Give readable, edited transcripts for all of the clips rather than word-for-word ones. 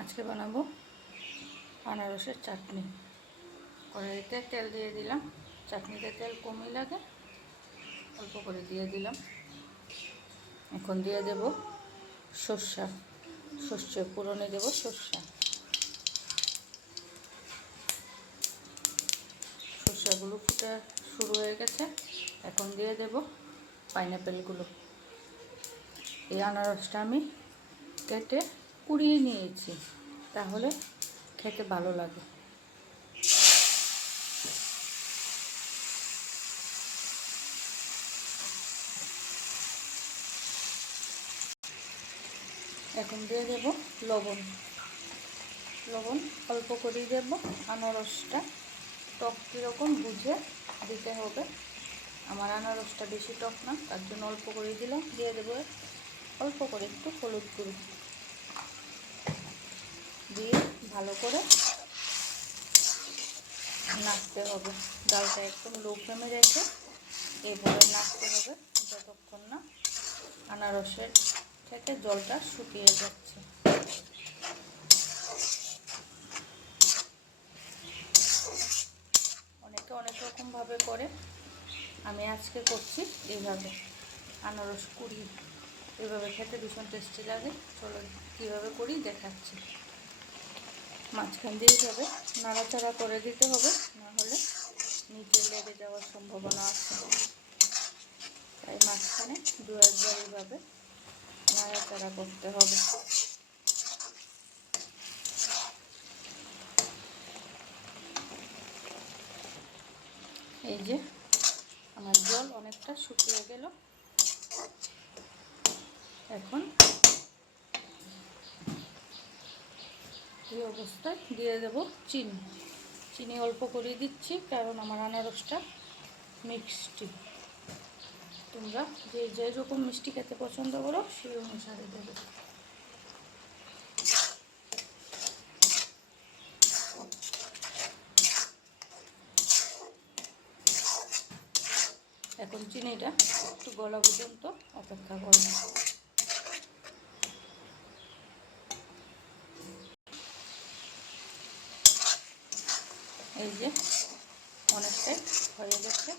আজকে বানাবো আনারসের চাটনি। কড়াইতে তেল দিয়ে দিলাম। চাটনিতে তেল কমই লাগে, অল্প করে দিয়ে দিলাম। এখন দিয়ে দেব সর্ষে পুরনে দেব সর্ষাগুলো ফুটে শুরু হয়ে গেছে। এখন দিয়ে দেব পাইনাপেলগুলো। এই আনারসটা আমি কেটে কুড়িয়ে নিয়েছি, তাহলে খেতে ভালো লাগে। এখন দিয়ে দেব লবণ অল্প করেই দেব। আনারসটা টক কীরকম বুঝে দিতে হবে। আমার আনারসটা বেশি টক না, তার জন্য অল্প করে দিলাম। দিয়ে দেবো অল্প করে একটু হলুদ গুঁড়ো দিয়ে ভালো করে নাড়তে হবে। ডালটা একদম লো ফ্লেমে রেখে এভাবে নাড়তে হবে যতক্ষণ না আনারসের থেকে জলটা শুকিয়ে যাচ্ছে। অনেকে অনেক রকমভাবে করে, আমি আজকে করছি এইভাবে। আনারস কুড়ি এইভাবে খেতে ভীষণ টেস্টি লাগে। চলো কীভাবে করি দেখাচ্ছি। মাঝখান দিয়ে এইভাবে নাড়াচাড়া করে দিতে হবে, না হলে নিচে লেগে যাওয়ার সম্ভাবনা আছে। তাই মাঝখানে দু একবার এইভাবে নাড়াচাড়া করতে হবে। এই যে আমার জল অনেকটা শুকিয়ে গেল। এখন এই অবস্থায় দিয়ে দেব চিনি অল্প করে দিচ্ছি, কারণ আমার আনারসটা মিষ্টি। তোমরা যে রকম মিষ্টি খেতে পছন্দ করো সেই অনুসারে দেবে। এখন চিনিটা একটু গলা পর্যন্ত অপেক্ষা করব। এই যে অনেকটাই হয়ে গেছে।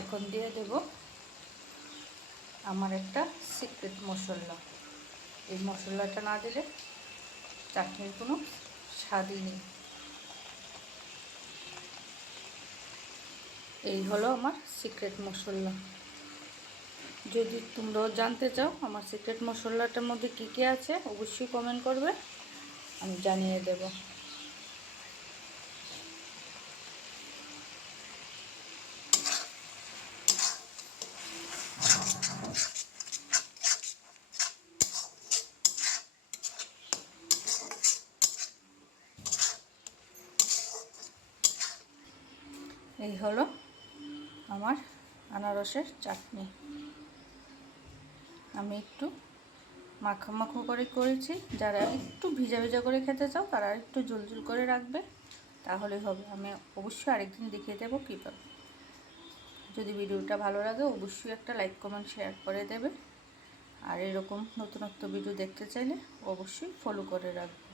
এখন দিয়ে দেব আমার একটা সিক্রেট মশলা। এই মশলাটা না দিলে চাটনির কোনো স্বাদই নেই। এই হলো আমার সিক্রেট মশলা। যদি তোমরাও জানতে চাও আমার সিক্রেট মশলাটার মধ্যে কী কী আছে, অবশ্যই কমেন্ট করবে, আমি জানিয়ে দেব। এই হলো আমার আনারসের চাটনি। আমি একটু মাখো করে করেছি। যারা একটু ভিজা ভিজা করে খেতে চাও তারা একটু ঝোল করে রাখবে, তাহলে হবে। আমি অবশ্যই আরেকদিন দেখিয়ে দেবো কীভাবে। যদি ভিডিওটা ভালো লাগে অবশ্যই একটা লাইক কমেন্ট শেয়ার করে দেবে। আর এরকম নতুনত্ব ভিডিও দেখতে চাইলে অবশ্যই ফলো করে রাখবে।